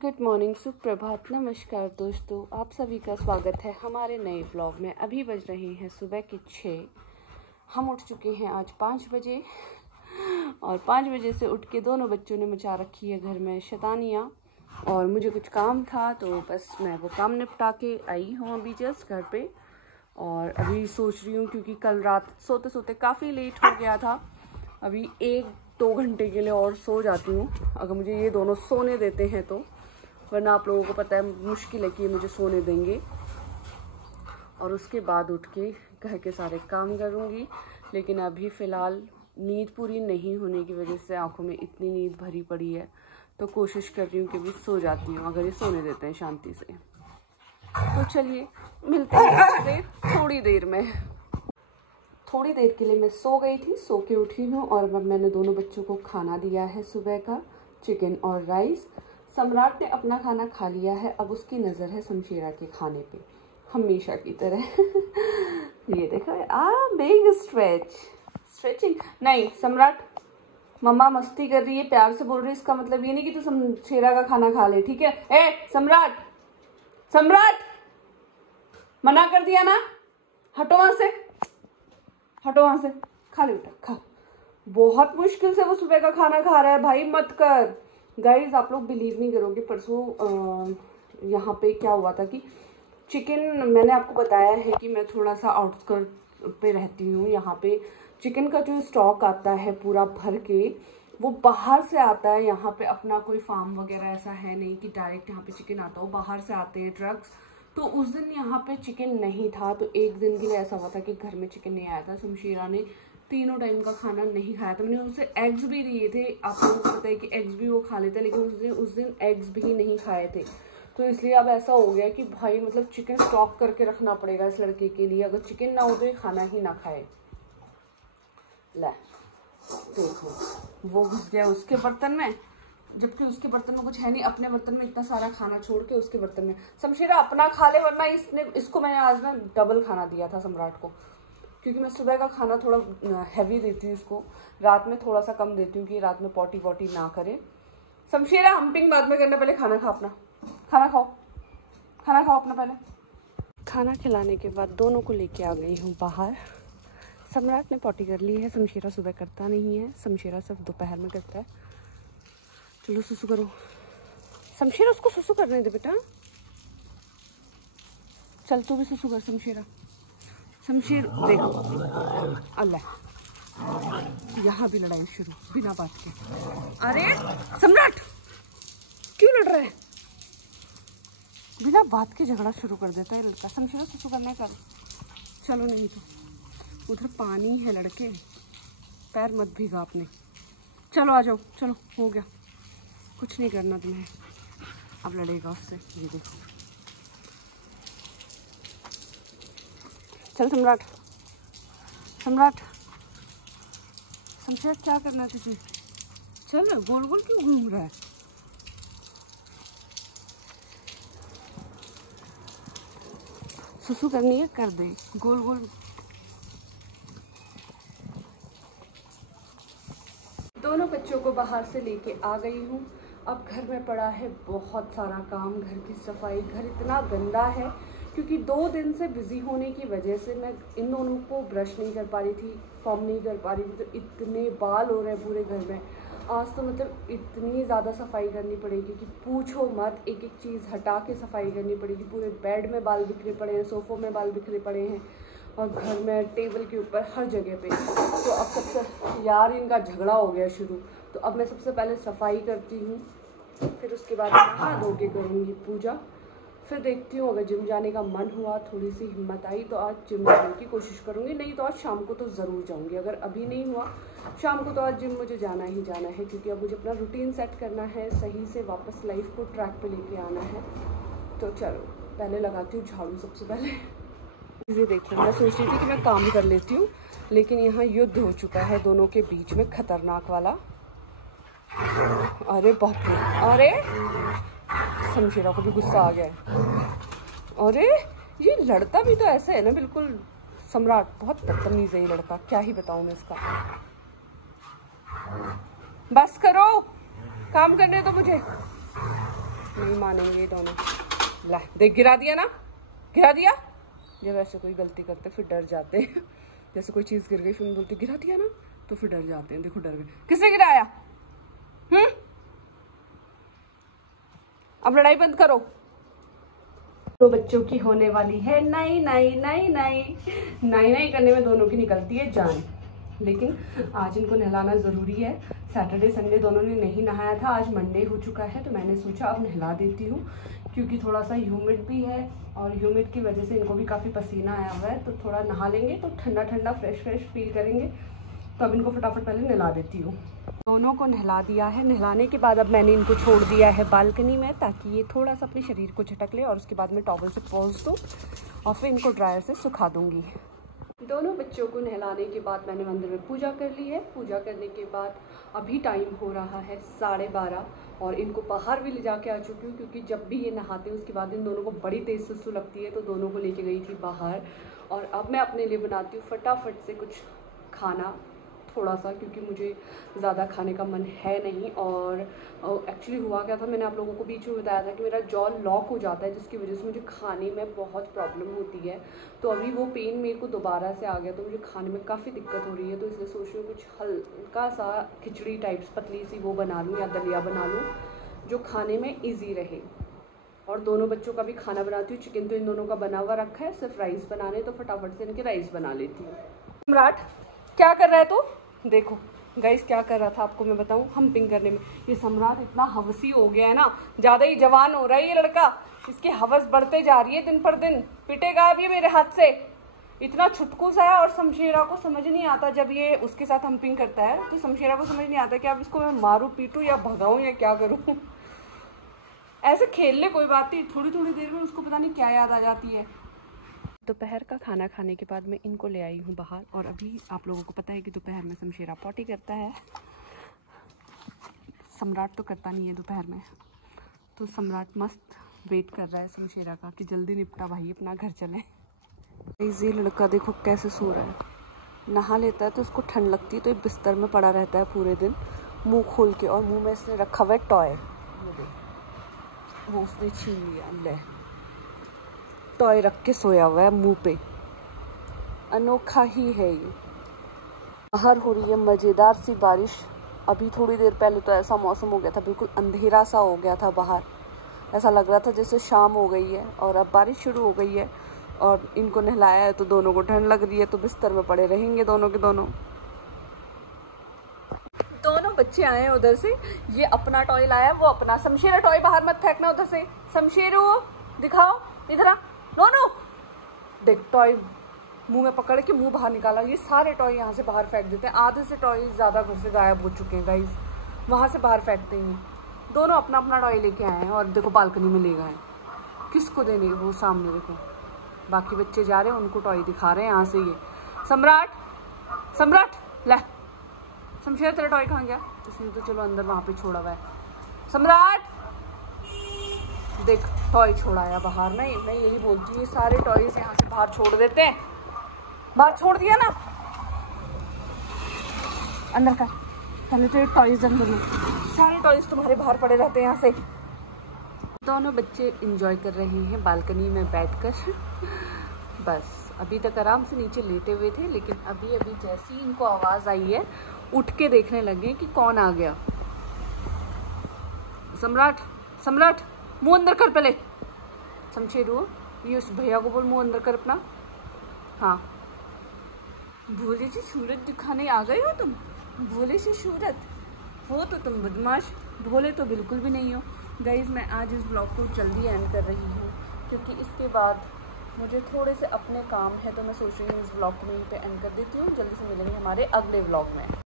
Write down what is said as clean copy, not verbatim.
Good morning, सुप्रभात, नमस्कार दोस्तों, आप सभी का स्वागत है हमारे नए व्लॉग में। अभी बज रहे हैं सुबह के 6। हम उठ चुके हैं आज 5 बजे और 5 बजे से उठ के दोनों बच्चों ने मचा रखी है घर में शैतानियाँ। और मुझे कुछ काम था तो बस मैं वो काम निपटा के आई हूँ अभी जस्ट घर पे। और अभी सोच रही हूँ क्योंकि कल रात सोते सोते काफ़ी लेट हो गया था, अभी 1-2 घंटे के लिए और सो जाती हूँ अगर मुझे ये दोनों सोने देते हैं तो, वरना आप लोगों को पता है मुश्किल है कि ये मुझे सोने देंगे। और उसके बाद उठ के घर के सारे काम करूँगी, लेकिन अभी फ़िलहाल नींद पूरी नहीं होने की वजह से आंखों में इतनी नींद भरी पड़ी है, तो कोशिश कर रही हूँ कि अभी सो जाती हूँ अगर ये सोने देते हैं शांति से। तो चलिए मिलते हैं आपसे थोड़ी देर में। थोड़ी देर के लिए मैं सो गई थी, सो के उठी हूँ और अब मैंने दोनों बच्चों को खाना दिया है सुबह का, चिकन और राइस। सम्राट ने अपना खाना खा लिया है, अब उसकी नज़र है शमशेरा के खाने पे हमेशा की तरह। ये देखो बिग स्ट्रेचिंग नहीं सम्राट, मम्मा मस्ती कर रही है, प्यार से बोल रही है, इसका मतलब ये नहीं कि तू शमशेरा का खाना खा ले, ठीक है? ए सम्राट, सम्राट मना कर दिया ना, हटो वहां से, हटो वहां से, खा ले बेटा खा। बहुत मुश्किल से वो सुबह का खाना खा रहा है भाई, मत कर। गाइज आप लोग बिलीव नहीं करोगे, परसों यहाँ पे क्या हुआ था कि चिकन, मैंने आपको बताया है कि मैं थोड़ा सा आउटस्कर्ट पे रहती हूँ। यहाँ पे चिकन का जो स्टॉक आता है पूरा भर के, वो बाहर से आता है। यहाँ पे अपना कोई फार्म वगैरह ऐसा है नहीं कि डायरेक्ट यहाँ पे चिकन आता हो, बाहर से आते हैं ट्रक्स। तो उस दिन यहाँ पे चिकन नहीं था, तो एक दिन के लिए ऐसा हुआ था कि घर में चिकन नहीं आया था। शमशेरा ने तीनों टाइम का खाना नहीं खाया था। मैंने उसे एग्स भी दिए थे, आप लोगों को पता है कि एग्स भी वो खा लेता है, लेकिन उस दिन एग्स भी नहीं खाए थे। तो इसलिए अब ऐसा हो गया कि भाई मतलब चिकन स्टॉक करके रखना पड़ेगा इस लड़के के लिए, अगर चिकन ना हो तो ये खाना ही ना खाए। ले देखो वो घुस गया उसके बर्तन में, जबकि उसके बर्तन में कुछ है नहीं, अपने बर्तन में इतना सारा खाना छोड़ के उसके बर्तन में। शमशेरा अपना खा ले, वरना इसको मैंने आज ना डबल खाना दिया था सम्राट को, क्योंकि मैं सुबह का खाना थोड़ा हैवी देती हूँ इसको, रात में थोड़ा सा कम देती हूँ कि रात में पॉटी वॉटी ना करे। शमशेरा हम्पिंग बाद में करना, पहले खाना खा, अपना खाना खाओ, खाना खाओ अपना पहले। खाना खिलाने के बाद दोनों को लेके आ गई हूँ बाहर। सम्राट ने पॉटी कर ली है, शमशेरा सुबह करता नहीं है, शमशेरा सिर्फ दोपहर में करता है। चलो सुसु करो, शमशेरा उसको सुसु करने दे बेटा, चल तू भी सुसु कर शमशेरा। शमशेर देखो अल्लाह, यहाँ भी लड़ाई शुरू बिना बात के। अरे सम्राट क्यों लड़ रहा है, बिना बात के झगड़ा शुरू कर देता है लड़का। शमशेरा सुसु करने कर, चलो नहीं तो उधर पानी है लड़के, पैर मत भीगा आपने। चलो आ जाओ, चलो हो गया, कुछ नहीं करना तुम्हें, अब लड़ेगा उससे, ये देखो। चल सम्राट, सम्राट, शमशेर क्या करना है तुझे, चल गोल गोल क्यों घूम रहा है। सुसु करनी है कर दे, गोल गोल। दोनों बच्चों को बाहर से लेके आ गई हूँ। अब घर में पड़ा है बहुत सारा काम, घर की सफाई। घर इतना गंदा है क्योंकि 2 दिन से बिज़ी होने की वजह से मैं इन दोनों को ब्रश नहीं कर पा रही थी, कॉम नहीं कर पा रही थी, तो इतने बाल हो रहे हैं पूरे घर में। आज तो मतलब इतनी ज़्यादा सफाई करनी पड़ेगी कि पूछो मत, एक एक चीज़ हटा के सफाई करनी पड़ेगी। पूरे बेड में बाल बिखरे पड़े हैं, सोफ़ों में बाल बिखरे पड़े हैं, और घर में टेबल के ऊपर हर जगह पे। तो अब सबसे यार इनका झगड़ा हो गया शुरू। तो अब मैं सबसे पहले सफाई करती हूँ, फिर उसके बाद नहा धो के करूँगी पूजा। फिर देखती हूँ अगर जिम जाने का मन हुआ, थोड़ी सी हिम्मत आई तो आज जिम जाने की कोशिश करूँगी, नहीं तो आज शाम को तो ज़रूर जाऊँगी। अगर अभी नहीं हुआ शाम को तो आज जिम मुझे जाना ही जाना है, क्योंकि अब मुझे अपना रूटीन सेट करना है, सही से वापस लाइफ को ट्रैक पे लेके आना है। तो चलो पहले लगाती हूँ झाड़ू सबसे पहले। ये देखिए, मैं सोच रही थी कि मैं काम कर लेती हूँ, लेकिन यहाँ युद्ध हो चुका है दोनों के बीच में, खतरनाक वाला। अरे बाप रे, अरे शमशेरा को भी गुस्सा आ गया है। अरे ये लड़ता भी तो ऐसे है ना बिल्कुल, सम्राट बहुत बदतमीज है ये लड़का, क्या ही बताऊं मैं इसका। बस करो, काम करने दो मुझे। नहीं मानेंगे ये दोनों। ला देख, गिरा दिया ना, गिरा दिया। जब ऐसे कोई गलती करते फिर डर जाते हैं। जैसे कोई चीज़ गिर गई फिर बोलते गिरा दिया ना, तो फिर डर जाते हैं। देखो डर गए। किसने गिराया? अब लड़ाई बंद करो। तो बच्चों की होने वाली है नाई नाई नाई नाई नाई नाई करने में दोनों की निकलती है जान। लेकिन आज इनको नहलाना ज़रूरी है। सैटरडे संडे दोनों ने नहीं नहाया था, आज मंडे हो चुका है तो मैंने सोचा अब नहला देती हूँ, क्योंकि थोड़ा सा ह्यूमिड भी है और ह्यूमिड की वजह से इनको भी काफ़ी पसीना आया हुआ है। तो थोड़ा नहा लेंगे तो ठंडा ठंडा फ्रेश फ्रेश फील करेंगे। तो अब इनको फटाफट पहले नहला देती हूँ। दोनों को नहला दिया है। नहलाने के बाद अब मैंने इनको छोड़ दिया है बालकनी में, ताकि ये थोड़ा सा अपने शरीर को झटक ले और उसके बाद मैं टॉवल से पोंछ दूँ और फिर इनको ड्रायर से सुखा दूँगी। दोनों बच्चों को नहलाने के बाद मैंने मंदिर में पूजा कर ली है। पूजा करने के बाद अभी टाइम हो रहा है 12:30 और इनको बाहर भी ले जाके आ चुकी हूँ, क्योंकि जब भी ये नहाते हैं उसके बाद इन दोनों को बड़ी तेज़ सुसु लगती है, तो दोनों को लेके गई थी बाहर। और अब मैं अपने लिए बनाती हूँ फटाफट से कुछ खाना, थोड़ा सा, क्योंकि मुझे ज़्यादा खाने का मन है नहीं। और एक्चुअली हुआ क्या था, मैंने आप लोगों को बीच में बताया था कि मेरा जॉ लॉक हो जाता है, जिसकी वजह से मुझे खाने में बहुत प्रॉब्लम होती है। तो अभी वो पेन मेरे को दोबारा से आ गया, तो मुझे खाने में काफ़ी दिक्कत हो रही है। तो इसलिए सोच रही हूँ कुछ हल्का सा खिचड़ी टाइप्स पतली सी वो बना लूँ या दलिया बना लूँ, जो खाने में ईजी रहे। और दोनों बच्चों का भी खाना बनाती हूँ। चिकन तो इन दोनों का बना हुआ रखा है, सिर्फ राइस बनाने, तो फटाफट से इनके राइस बना लेती हूँ। सम्राट क्या कर रहा है तू? देखो गाइस क्या कर रहा था आपको मैं बताऊं, हम्पिंग करने में। ये सम्राट इतना हवसी हो गया है ना, ज़्यादा ही जवान हो रहा है ये लड़का। इसकी हवस बढ़ते जा रही है दिन पर दिन। पिटेगा अब ये मेरे हाथ से। इतना छुटकू सा है। और शमशेरा को समझ नहीं आता, जब ये उसके साथ हम्पिंग करता है तो शमशेरा को समझ नहीं आता कि अब इसको मैं मारूं पीटूं या भगाऊं या क्या करूं। ऐसे खेल ले, कोई बात नहीं, थोड़ी थोड़ी देर में उसको पता नहीं क्या याद आ जाती है। दोपहर का खाना खाने के बाद मैं इनको ले आई हूँ बाहर। और अभी आप लोगों को पता है कि दोपहर में शमशेरा पॉटी करता है। सम्राट तो करता नहीं है दोपहर में, तो सम्राट मस्त वेट कर रहा है शमशेरा का कि जल्दी निपटा भाई, अपना घर चले। ये लड़का देखो कैसे सो रहा है। नहा लेता है तो उसको ठंड लगती है, तो बिस्तर में पड़ा रहता है पूरे दिन मुँह खोल के। और मुँह में इसने रखा हुआ है टॉय, वो उसने छीन लिया। ले टॉय रख के सोया हुआ है मुंह पे। अनोखा ही है ये। बाहर हो रही है मज़ेदार सी बारिश। अभी थोड़ी देर पहले तो ऐसा मौसम हो गया था, बिल्कुल अंधेरा सा हो गया था बाहर। ऐसा लग रहा था जैसे शाम हो गई है। और अब बारिश शुरू हो गई है और इनको नहलाया है तो दोनों को ठंड लग रही है, तो बिस्तर में पड़े रहेंगे दोनों के दोनों। दोनों बच्चे आए हैं उधर से, ये अपना टॉय लाया, वो अपना। शमशेरा टॉय बाहर मत फेंकना उधर से। शमशेरू दिखाओ इधर आ। नो नो, देख टॉय मुंह में पकड़ के मुंह बाहर निकाला। ये सारे टॉय यहाँ से बाहर फेंक देते हैं। आधे से टॉय ज़्यादा घर से गायब हो चुके हैं गाइस, वहाँ से बाहर फेंकते हैं। दोनों अपना अपना टॉय लेके आए हैं और देखो बालकनी में ले गए। किसको देने? वो सामने देखो बाकी बच्चे जा रहे हैं, उनको टॉय दिखा रहे हैं यहाँ से। ये सम्राट, सम्राट ले। शमशेर तेरा टॉय कहाँ गया? इसने तो चलो अंदर वहाँ पे छोड़ा हुआ है। सम्राट देख टॉय छोड़ाया बाहर। नहीं मैं यही बोलती हूँ, ये सारे टॉयज यहाँ से बाहर छोड़ देते हैं। बाहर छोड़ दिया ना, अंदर कर। पहले तो ये टॉयज अंदर में, सारे टॉयज तुम्हारे बाहर पड़े रहते हैं यहाँ से। दोनों बच्चे एंजॉय कर रहे हैं बालकनी में बैठकर। बस अभी तक आराम से नीचे लेटे हुए थे, लेकिन अभी अभी जैसी इनको आवाज़ आई है उठ के देखने लगे कि कौन आ गया। सम्राट, सम्राट मुंह अंदर कर पहले। शमशेरू ये उस भैया को बोल मुंह अंदर कर अपना। हाँ भोले सी सूरत दिखाने आ गए हो तुम। भोले सी सूरत हो तो तुम बदमाश, भोले तो बिल्कुल भी नहीं हो। गाइज मैं आज इस ब्लॉग को जल्दी एंड कर रही हूँ, क्योंकि इसके बाद मुझे थोड़े से अपने काम है, तो मैं सोच रही हूँ इस ब्लॉग को यहीं पे एंड कर देती हूँ। जल्दी से मिलेंगे हमारे अगले ब्लॉग में।